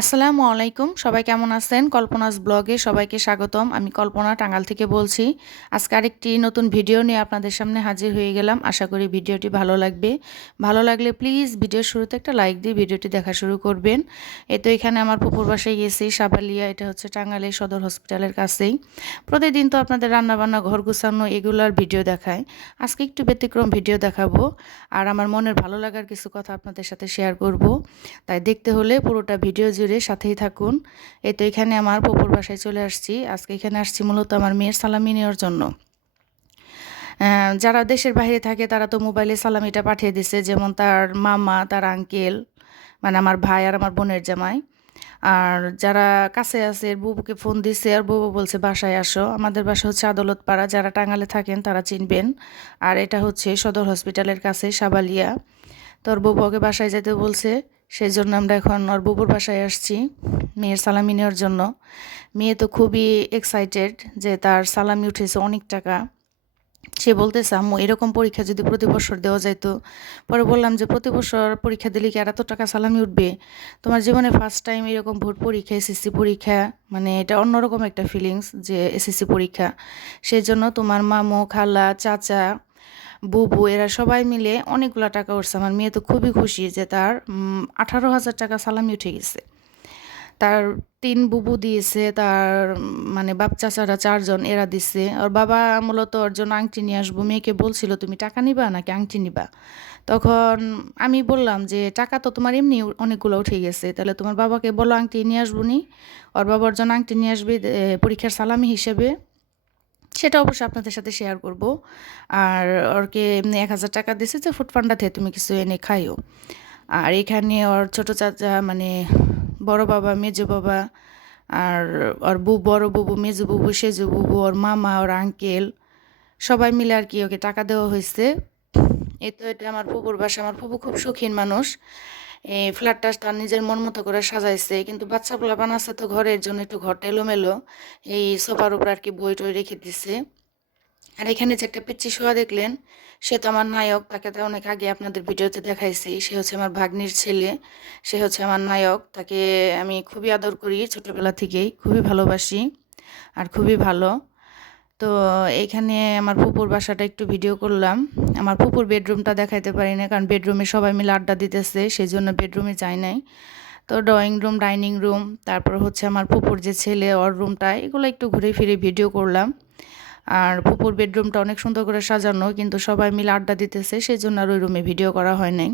আসসালামু আলাইকুম। সবাই কেমন আছেন? কল্পনাস ব্লগে সবাইকে স্বাগতম। আমি কল্পনা টাঙ্গাল থেকে বলছি। আজকে আরেকটি নতুন ভিডিও নিয়ে আপনাদের সামনে হাজির হয়ে গেলাম। আশা করি ভিডিওটি ভালো লাগবে। ভালো লাগলে প্লিজ ভিডিওর শুরুতে একটা লাইক দিয়ে ভিডিওটি দেখা শুরু করবেন। এ তো এখানে আমার পুকুর বাসায় গেছি, সাবালিয়া। এটা হচ্ছে টাঙ্গাইলের সদর হসপিটালের কাছেই। প্রতিদিন তো আপনাদের রান্নাবান্না, ঘর গুছানো এগুলোর ভিডিও দেখায়। আজকে একটু ব্যতিক্রম ভিডিও দেখাবো। আর আমার মনের ভালো লাগার কিছু কথা আপনাদের সাথে শেয়ার করব। তাই দেখতে হলে পুরোটা ভিডিও জুড়ে সাথেই থাকুন। এই তো এখানে আমার পুকুর বাসায় চলে আসছি। আজকে এখানে আসছি মূলত আমার মেয়ের সালামি নেওয়ার জন্য। যারা দেশের বাইরে থাকে, তারা তো মোবাইলে সালামিটা পাঠিয়ে দিছে, যেমন তার মামা, তার আঙ্কেল মানে আমার ভাই আর আমার বোনের জামাই। আর যারা কাছে আছে, বুবুকে ফোন দিছে আর বুবু বলছে, বাসায় আসো। আমাদের বাসা হচ্ছে আদালত পাড়া যারা টাঙ্গালে থাকেন, তারা চিনবেন। আর এটা হচ্ছে সদর হসপিটালের কাছে, সাবালিয়া। তোর বুবুকে বাসায় যেতে বলছে। সেই জন্য আমরা এখন ওর বুবুর বাসায় আসছি, মেয়ের সালামি নেওয়ার জন্য। মেয়ে তো খুবই এক্সাইটেড যে তার সালামি উঠেছে অনেক টাকা। সে বলতেছে, আম্মু, এরকম পরীক্ষা যদি প্রতি বছর দেওয়া যাইতো পরে বললাম যে, প্রতি বছর পরীক্ষা দিলে কি আর এত টাকা সালামি উঠবে? তোমার জীবনে ফার্স্ট টাইম এরকম ভোট পরীক্ষা এসএসসি পরীক্ষা মানে এটা অন্যরকম একটা ফিলিংস যে এসএসসি পরীক্ষা। সেই জন্য তোমার মামু, খালা, চাচা বুবু, এরা সবাই মিলে অনেকগুলো টাকা উঠছে। আমার মেয়ে তো খুবই খুশি যে তার আঠারো হাজার টাকা সালামি উঠে গেছে। তার তিন বুবু দিয়েছে, তার মানে বাপ চাচারা চারজন, এরা দিছে। ওর বাবা মূলত ওর জন্য আংটি নিয়ে আসব। মেয়েকে বলছিল, তুমি টাকা নিবা নাকি আংটি নিবা? তখন আমি বললাম যে, টাকা তো তোমার এমনি অনেকগুলো উঠে গেছে। তাহলে তোমার বাবাকে বলো আংটি নিয়ে আসব নি। ওর বাবার জন্য আংটি নিয়ে আসবে পরীক্ষার সালামি হিসেবে। সেটা অবশ্যই আপনাদের সাথে শেয়ার করব। আর ওরকে এমনি এক হাজার টাকা দিছে যে, ফুড ফান্ডা থেকে তুমি কিছু এনে খাইও। আর এখানে ওর ছোট চাচা মানে বড় বাবা, মেজো বাবা, আর ওর বউ বড় বুবু, মেজো বুবু, সেজো বুবু, ওর মামা, ওর আঙ্কেল সবাই মিলে আর কি ওকে টাকা দেওয়া হয়েছে এ তো এটা আমার পুকুর বাসা। আমার পুপু খুব সুখীন মানুষ। এই ফ্ল্যাটটা তার নিজের মন মতো করে সাজাইছে, কিন্তু বাচ্চাগুলো বানাচ্ছে তো ঘরের জন্য একটু ঘরটা এলোমেলো। এই সোফার উপর আর কি বই টই রেখে দিছে। আর এখানে যে একটা পিচ্ছি শোয়া দেখলেন, সে তো আমার নায়ক, তাকে তো অনেক আগে আপনাদের ভিডিওতে দেখাইছি। সে হচ্ছে আমার ভাগ্নির ছেলে, সে হচ্ছে আমার নায়ক, তাকে আমি খুবই আদর করি ছোটোবেলা থেকেই, খুবই ভালোবাসি আর খুবই ভালো। তো এইখানে আমার পুপুর বাসাটা একটু ভিডিও করলাম। আমার পুপুর বেডরুমটা দেখাইতে পারি না কারণ বেডরুমে সবাই মিলে আড্ডা দিতেছে সেই জন্য বেডরুমে যাই নাই। তো ড্রয়িং রুম ডাইনিং রুম তারপর হচ্ছে আমার পুপুর যে ছেলে, ওর রুমটা এগুলো একটু ঘুরে ফিরে ভিডিও করলাম। আর পুপুর বেডরুমটা অনেক সুন্দর করে সাজানো, কিন্তু সবাই মিলে আড্ডা দিতেছে সেই জন্য আর ওই রুমে ভিডিও করা হয় নাই।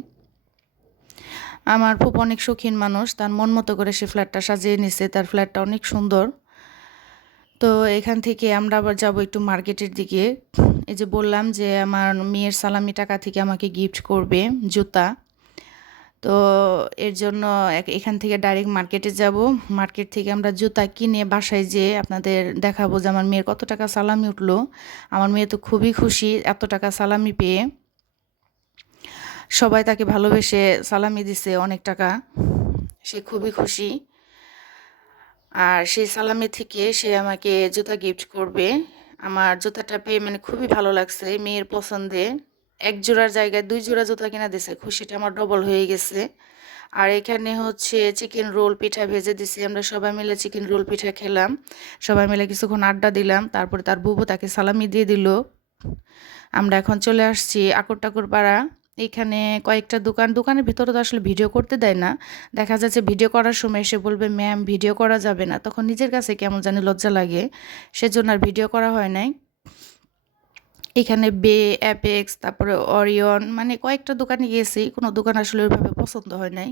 আমার পুপ অনেক শৌখিন মানুষ, তার মন মতো করে সে ফ্ল্যাটটা সাজিয়ে নিছে, তার ফ্ল্যাটটা অনেক সুন্দর। তো এখান থেকে আমরা আবার যাব একটু মার্কেটের দিকে। এই যে বললাম যে আমার মেয়ের সালামি টাকা থেকে আমাকে গিফট করবে জুতা। তো এর জন্য এখান থেকে ডাইরেক্ট মার্কেটে যাব। মার্কেট থেকে আমরা জুতা কিনে বাসায় যেয়ে আপনাদের দেখাবো যে আমার মেয়ের কত টাকা সালামি উঠল। আমার মেয়ে তো খুবই খুশি এত টাকা সালামি পেয়ে। সবাই তাকে ভালোবেসে সালামি দিছে অনেক টাকা। সে খুবই খুশি। আর সেই সালামি থেকে সে আমাকে জুতা গিফট করবে। আমার জুতাটা পেয়ে মানে খুবই ভালো লাগছে মেয়ের পছন্দে। এক জোড়ার জায়গায় দুই জোড়া জুতা কিনা দিছে, খুশিটা আমার ডবল হয়ে গেছে। আর এখানে হচ্ছে চিকেন রোল পিঠা ভেজে দিছি, আমরা সবাই মিলে চিকেন রোল পিঠা খেলাম। সবাই মিলে কিছুক্ষণ আড্ডা দিলাম, তারপরে তার বুবু তাকে সালামি দিয়ে দিল। আমরা এখন চলে আসছি আকর টাকুর পাড়া। এখানে কয়েকটা দোকান, দোকানের ভিতরে তো আসলে ভিডিও করতে দেয় না। দেখা যাচ্ছে ভিডিও করার সময় এসে বলবে ম্যাম ভিডিও করা যাবে না। তখন নিজের কাছে কেমন জানি লজ্জা লাগে। সেজন্য আর ভিডিও করা হয় নাই। এখানে বে অ্যাপেক্স তারপরে অরিয়ন মানে কয়েকটা দোকানে গিয়েছি। কোনো দোকান আসলে ওইভাবে পছন্দ হয় নাই।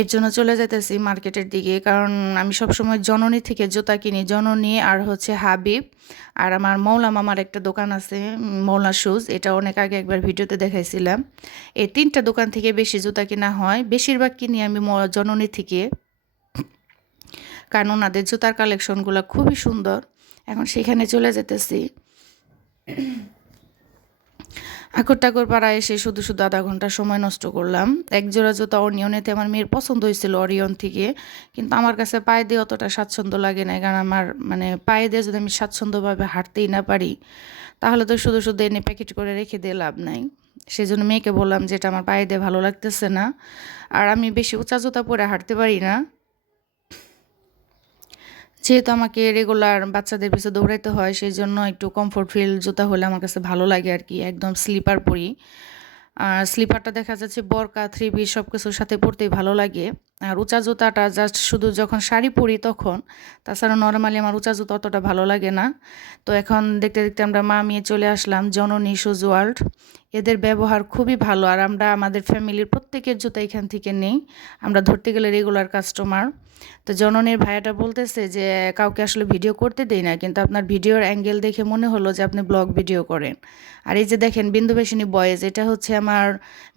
এর জন্য চলে যেতেছি মার্কেটের দিকে, কারণ আমি সবসময় জননী থেকে জুতা কিনি। জননী আর হচ্ছে হাবিব আর আমার মৌলা মামার একটা দোকান আছে, মৌলা শুজ এটা অনেক আগে একবার ভিডিওতে দেখাইছিলাম। এই তিনটা দোকান থেকে বেশি জুতা কিনা হয়। বেশিরভাগ কিনি আমি জননী থেকে। কারণ ওনাদের জুতার কালেকশনগুলো খুবই সুন্দর। এখন সেখানে চলে যেতেছি আকর টাকর পাড়া এসে শুধু শুধু আধা ঘণ্টা সময় নষ্ট করলাম। এক জোড়া জুতা অনিয়নেতে আমার মেয়ের পছন্দ হয়েছিল অরিয়ন থেকে, কিন্তু আমার কাছে পায়ে দিয়ে অতটা স্বাচ্ছন্দ্য লাগে না কারণ আমার মানে পায়ে দিয়ে যদি আমি স্বাচ্ছন্দ্যভাবে হাঁটতেই না পারি, তাহলে তো শুধু শুধু এনে প্যাকেট করে রেখে দিয়ে লাভ নাই। সেই জন্য মেয়েকে বললাম যে এটা আমার পায়ে দিয়ে ভালো লাগতেছে না, আর আমি বেশি উঁচা জুতা পরে হাঁটতে পারি না। যেহেতু আমাকে রেগুলার বাচ্চাদের পিছু দৌড়াইতে হয় সেই জন্য একটু কমফোর্ট ফিল জুতা হলে আমার কাছে ভালো লাগে আর কি, একদম স্লিপার পরি। আর স্লিপারটা দেখা যাচ্ছে বরকা থ্রি পিস সব কিছুর সাথে পরতেই ভালো লাগে। আর উঁচা জুতাটা জাস্ট শুধু যখন শাড়ি পরি তখন, তাছাড়া নর্মালি আমার উঁচা জুতা অতটা ভালো লাগে না। তো এখন দেখতে দেখতে আমরা মা মেয়ে চলে আসলাম, জননী শুজ ওয়ার্ল্ড এদের ব্যবহার খুবই ভালো। আর আমরা আমাদের ফ্যামিলির প্রত্যেকের জুতা এখান থেকে নেই। আমরা ধরতে গেলে রেগুলার কাস্টমার তো জননের ভাইয়াটা বলতেছে যে, কাউকে আসলে ভিডিও করতে দেই না। কিন্তু আপনার ভিডিওর অ্যাঙ্গেল দেখে মনে হলো যে, আপনি ব্লগ ভিডিও করেন। আর এই যে দেখেন, বিন্দুবেশিনী বয়েজ এটা হচ্ছে আমার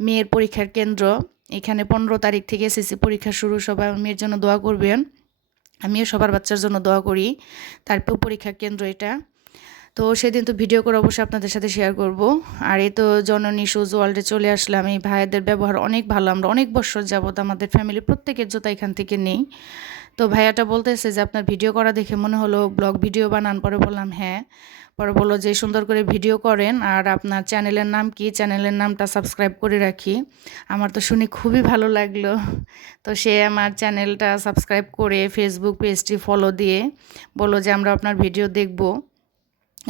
মেয়ের পরীক্ষার কেন্দ্র। এখানে পনেরো তারিখ থেকে এসএসসি পরীক্ষা শুরু। সবাই মেয়ের জন্য দোয়া করবেন। আমিও সবার বাচ্চার জন্য দোয়া করি। তারপর পরীক্ষা কেন্দ্র এটা। তো সেদিন তো ভিডিও করে অবশ্যই আপনাদের সাথে শেয়ার করব। আর এই তো জননী শুজ ওয়ার্ল্ডে চলে আসলাম। এই ভাইয়াদের ব্যবহার অনেক ভালো। আমরা অনেক বছর যাবত আমাদের ফ্যামিলি প্রত্যেকের জুতা এখান থেকে নেই। তো ভাইয়াটা বলতেছে যে, আপনার ভিডিও করা দেখে মনে হলো ব্লগ ভিডিও বানান। পরে বললাম হ্যাঁ। পরে বলল যে, সুন্দর করে ভিডিও করেন। আর আপনার চ্যানেলের নাম কি? চ্যানেলের নামটা সাবস্ক্রাইব করে রাখি। আমার তো শুনে খুবই ভালো লাগল। তো সে আমার চ্যানেলটা সাবস্ক্রাইব করে ফেসবুক পেজটি ফলো দিয়ে বলল যে, আমরা আপনার ভিডিও দেখব।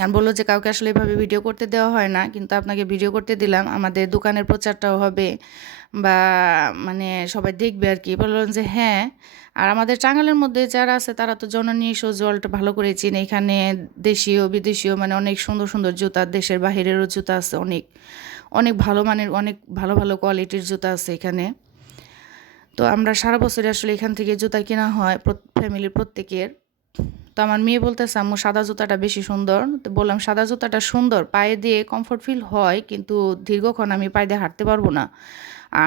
আর বলল যে, কাউকে আসলে এভাবে ভিডিও করতে দেওয়া হয় না, কিন্তু আপনাকে ভিডিও করতে দিলাম। আমাদের দোকানের প্রচারটাও হবে বা মানে সবাই দেখবে আর কি। বললেন যে হ্যাঁ। আর আমাদের টাঙ্গালের মধ্যে যারা আছে, তারা তো জননী জলটা ভালো করে চিনে। এখানে দেশীয়, বিদেশীয় মানে অনেক সুন্দর সুন্দর জুতা, দেশের বাহিরেরও জুতা আছে অনেক অনেক ভালো মানের, অনেক ভালো ভালো কোয়ালিটির জুতা আছে এখানে। তো আমরা সারা বছরে আসলে এখান থেকে জুতা কেনা হয় ফ্যামিলির প্রত্যেকের। তো আমার মেয়ে বলতেছে, আম্মু, সাদা জুতাটা বেশি সুন্দর। তো বললাম, সাদা জুতাটা সুন্দর, পায়ে দিয়ে কমফোর্ট ফিল হয়, কিন্তু দীর্ঘক্ষণ আমি পায়ে দিয়ে হাঁটতে পারব না।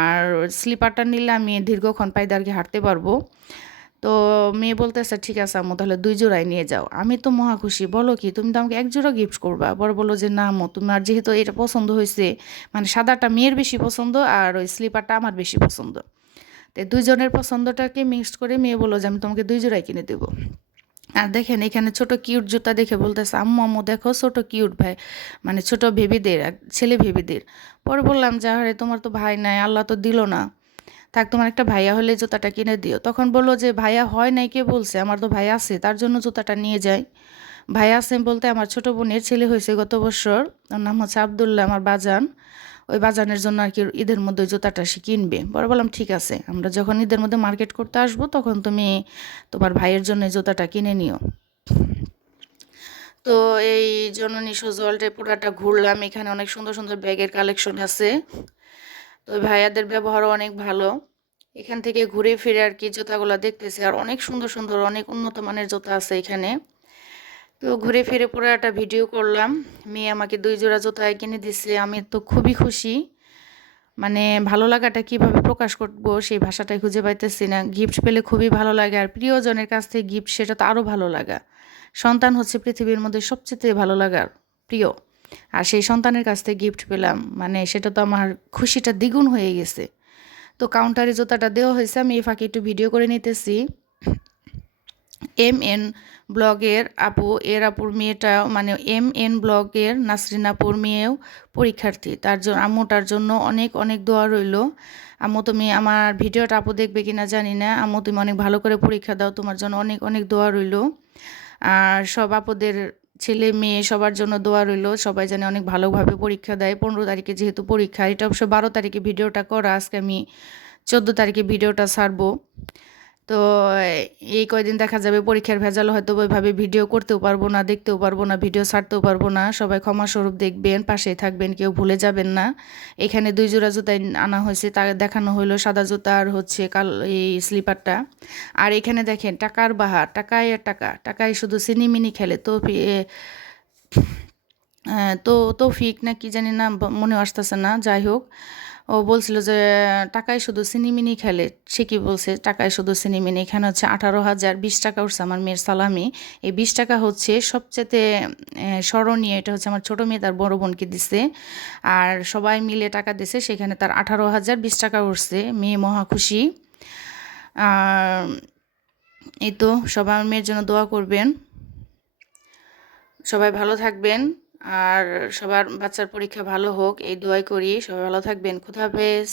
আর স্লিপারটা নিলে আমি দীর্ঘক্ষণ পায়ে দিয়ে আর কি হাঁটতে পারব। তো মেয়ে বলতেছে, ঠিক আছে আম্মু, তাহলে দুই জোড়াই নিয়ে যাও। আমি তো মহা খুশি, বলো কি, তুমি তো আমাকে এক জোড়া গিফট করবা। বড় বলো যে, না আম্মু তোমার যেহেতু এটা পছন্দ হয়েছে মানে সাদাটা মেয়ের বেশি পছন্দ আর ওই স্লিপারটা আমার বেশি পছন্দ। তো দুইজনের পছন্দটাকে মিক্সড করে মেয়ে বলল যে, আমি তোমাকে দুই জোড়াই কিনে দেবো। আর দেখেন এখানে ছোট কিউট জুতা দেখে বলতেছে, আম্মু আম্মু, দেখো ছোট কিউট ভাই মানে ছোট ভেবিদের ছেলে ভেবিদের পরে বললাম, যা হরে তোমার তো ভাই নাই, আল্লাহ তো দিল না। থাক, তোমার একটা ভাইয়া হলে জুতাটা কিনে দিও। তখন বলল যে, ভাইয়া হয় নাই, কে বলছে? আমার তো ভাই আছে, তার জন্য জুতাটা নিয়ে যাই। ভাই আছে বলতে, আমার ছোট বোনের ছেলে হয়েছে গত বছর, ওর নাম হচ্ছে আবদুল্লাহ, আমার বাজান। ওই বাজানের জন্য আর কি ঈদের মধ্যে জুতাটা সে কিনবে। বড় বললাম, ঠিক আছে, আমরা যখন ঈদের মধ্যে মার্কেট করতে আসব, তখন তুমি তোমার ভাইয়ের জন্য জুতাটা কিনে নিও। তো এই জননী সজওয়ালটে পুরাটা ঘুরলাম। এখানে অনেক সুন্দর সুন্দর ব্যাগের কালেকশন আছে। তো ভাইয়াদের ব্যবহারও অনেক ভালো। এখান থেকে ঘুরে ফিরে আর কি জুতাগুলো দেখতেছি। আর অনেক সুন্দর সুন্দর, অনেক উন্নত মানের জুতা আছে এখানে। তো ঘুরে ফিরে পরে একটা ভিডিও করলাম। মেয়ে আমাকে দুই জোড়া জুতা কিনে দিচ্ছে আমি তো খুবই খুশি। মানে ভালো লাগাটা কীভাবে প্রকাশ করব সেই ভাষাটাই খুঁজে পাইতেছি না। গিফট পেলে খুবই ভালো লাগে আর প্রিয়জনের কাছ থেকে গিফট, সেটা তো আরও ভালো লাগা। সন্তান হচ্ছে পৃথিবীর মধ্যে সবচেয়ে ভালো লাগার প্রিয়। আর সেই সন্তানের কাছ থেকে গিফট পেলাম মানে সেটা তো আমার খুশিটা দ্বিগুণ হয়ে গেছে। তো কাউন্টারে জুতাটা দেওয়া হয়েছে, আমি এই ফাঁকে একটু ভিডিও করে নিতেছি। এম এন ব্লগের আপু এর আপুর মেয়েটাও মানে এম এন ব্লগের নাসরিন আপুর মেয়েও পরীক্ষার্থী। তার জন্য আম্মুটার জন্য অনেক অনেক দোয়া রইল। আম্মু তুমি আমার ভিডিওটা আপু দেখবে কিনা জানি না। আম্মু তুমি অনেক ভালো করে পরীক্ষা দাও, তোমার জন্য অনেক অনেক দোয়া রইল। আর সব আপুদের ছেলে মেয়ে সবার জন্য দোয়া রইল। সবাই জানে অনেক ভালোভাবে পরীক্ষা দেয়। পনেরো তারিখে যেহেতু পরীক্ষা, এটা অবশ্য বারো তারিখে ভিডিওটা করা। আজকে আমি চোদ্দ তারিখে ভিডিওটা ছাড়বো তো এই কয়দিন দেখা যাবে পরীক্ষার ভেজাল, হয়তো ওইভাবে ভিডিও করতেও পারব না, দেখতেও পারব না ভিডিও ছাড়তেও পারব না। সবাই ক্ষমাস্বরূপ দেখবেন, পাশেই থাকবেন, কেউ ভুলে যাবেন না। এখানে দুই জোড়া জুতাই আনা হয়েছে, তা দেখানো হলো সাদা জুতা আর হচ্ছে কাল এই স্লিপারটা। আর এখানে দেখেন, টাকার বাহার, টাকায় আর টাকা, টাকায় শুধু সিনিমিনি খেলে তো তো, তৌফিক না কি জানি না মনে আসতেছে না, যাই হোক। ও বলছিল যে, টাকায় শুধু সিনিমিনি খেলে। সে কি বলছে? টাকায় শুধু সিনিমিনি। এখানে হচ্ছে আঠারো হাজার বিশ টাকা উঠছে আমার মেয়ের সালামি। এই বিশ টাকা হচ্ছে সবচেয়ে স্মরণীয়, এটা হচ্ছে আমার ছোটো মেয়ে তার বড় বোনকে দিছে। আর সবাই মিলে টাকা দিছে, সেখানে তার আঠারো হাজার বিশ টাকা উঠছে। মেয়ে মহা খুশি। এই তো, সবাই মেয়ের জন্য দোয়া করবেন। সবাই ভালো থাকবেন। আর সবার বাচ্চার পরীক্ষা ভালো হোক এই দোয়াই করি। সবাই ভালো থাকবেন। খুদা হাফেজ।